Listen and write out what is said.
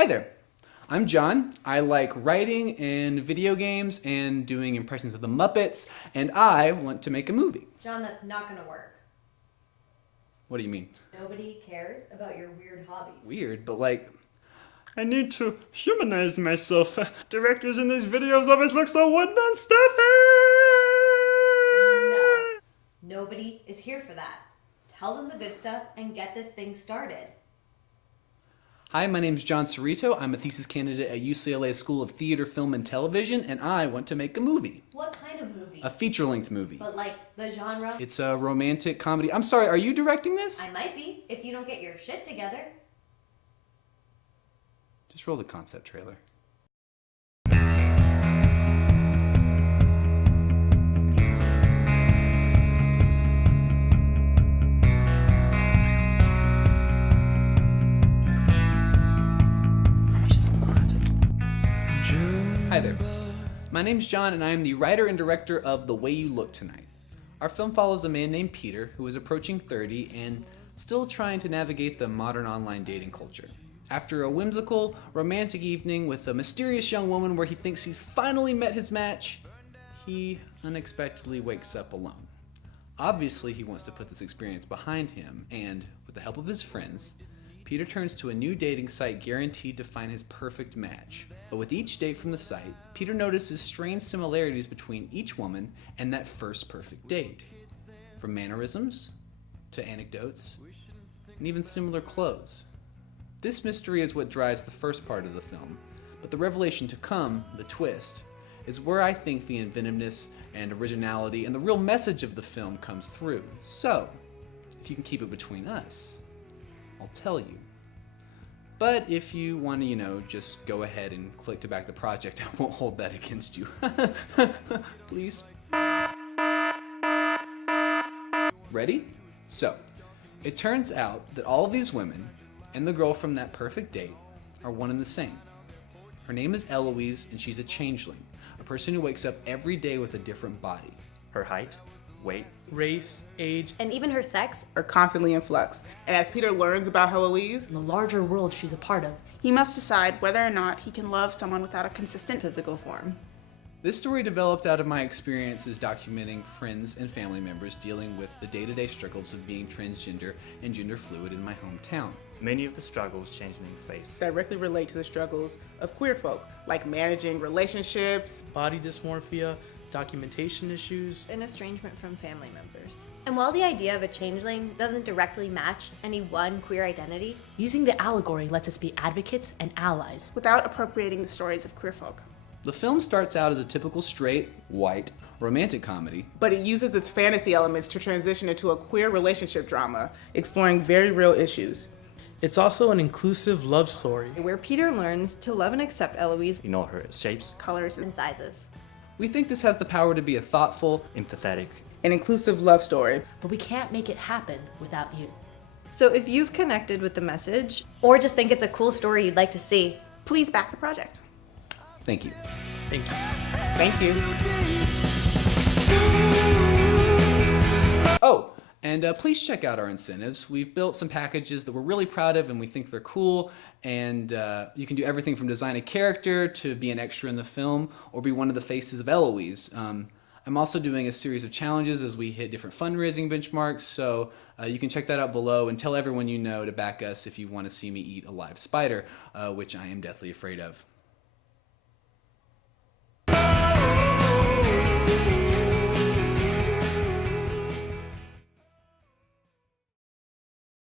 Hi there. I'm John. I like writing and video games and doing impressions of the Muppets, and I want to make a movie. John, that's not gonna work. What do you mean? Nobody cares about your weird hobbies. Weird, but like, I need to humanize myself. Directors in these videos always look so wooden and stuffy. No. Nobody is here for that. Tell them the good stuff and get this thing started. hi, my name's John Cerrito. I'm a thesis candidate at UCLA School of Theater, Film, and Television, and I want to make a movie. What kind of movie? A feature-length movie. But like the genre? It's a romantic comedy. I'm sorry, are you directing this? I might be, if you don't get your shit together. Just roll the concept trailer. Hi there. My name's John, and I am the writer and director of The Way You Look Tonight. Our film follows a man named Peter who is approaching 30 and still trying to navigate the modern online dating culture. After a whimsical, romantic evening with a mysterious young woman where he thinks he's finally met his match, he unexpectedly wakes up alone. Obviously, he wants to put this experience behind him, and with the help of his friends, Peter turns to a new dating site guaranteed to find his perfect match. But with each date from the site, Peter notices strange similarities between each woman and that first perfect date. From mannerisms to anecdotes, and even similar clothes. This mystery is what drives the first part of the film, but the revelation to come, the twist, is where I think the inventiveness and originality and the real message of the film comes through. So, if you can keep it between us, I'll tell you. But if you want to, just go ahead and click to back the project, I won't hold that against you. Please. Ready? So, it turns out that all of these women and the girl from that perfect date are one and the same. Her name is Eloise, and she's a changeling, a person who wakes up every day with a different body. Her height, weight, race, age, And even her sex? are constantly in flux. And as Peter learns about Heloise, the larger world she's a part of. he must decide whether or not he can love someone without a consistent physical form. This story developed out of my experiences documenting friends and family members dealing with the day-to-day struggles of being transgender and gender fluid in my hometown. many of the struggles changelings face. Directly relate to the struggles of queer folk, like managing relationships, body dysmorphia, documentation issues. and estrangement from family members. And while the idea of a changeling doesn't directly match any one queer identity, Using the allegory lets us be advocates and allies. without appropriating the stories of queer folk. The film starts out as a typical straight, white, romantic comedy, But it uses its fantasy elements to transition into a queer relationship drama, exploring very real issues. It's also an inclusive love story. Where Peter learns to love and accept Eloise. Ignore her shapes, Colors, and sizes. We think this has the power to be a thoughtful, empathetic, an inclusive love story. But we can't make it happen without you. So if you've connected with the message, Or just think it's a cool story you'd like to see. Please back the project. thank you. Thank you. Thank you. Oh, and please check out our incentives. We've built some packages that we're really proud of and we think they're cool. And you can do everything from design a character to be an extra in the film or be one of the faces of Eloise. I'm also doing a series of challenges as we hit different fundraising benchmarks. So you can check that out below and tell everyone you know to back us if you want to see me eat a live spider, which I am deathly afraid of.